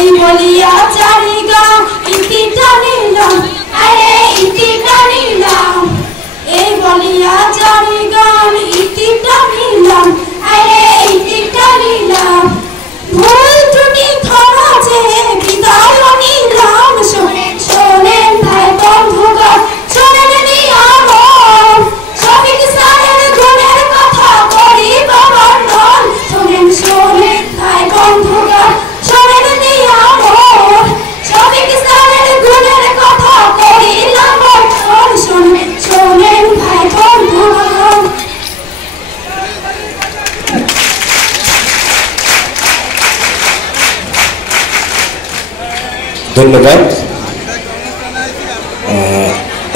এই বলিয়া চারিগা ইতিটা নিলাম, আরে ইতিটা নিলাম। এই বলিয়া চারিগান ইতিটা নিলাম, আরে ইতিটা নিলাম। ভুল ত্রুটি ক্ষমা চেয়ে বিদায় নিলাম। শোনেন শোনেন ভাই বন্ধুগণ, শোনেন নিয়ামন, শফিক স্যারের গুণের কথা করি বর্ণন। শোনেন শোনেন ভাই বন্ধুগণ, শোনেন নিয়ামন, শফিক স্যারের গুণের কথা করিলাম বর্ণন। শোনেন শোনেন ভাই বন্ধুগণ। ধন্যবাদ।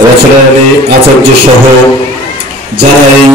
রচনা আচার্য সহ যারা এই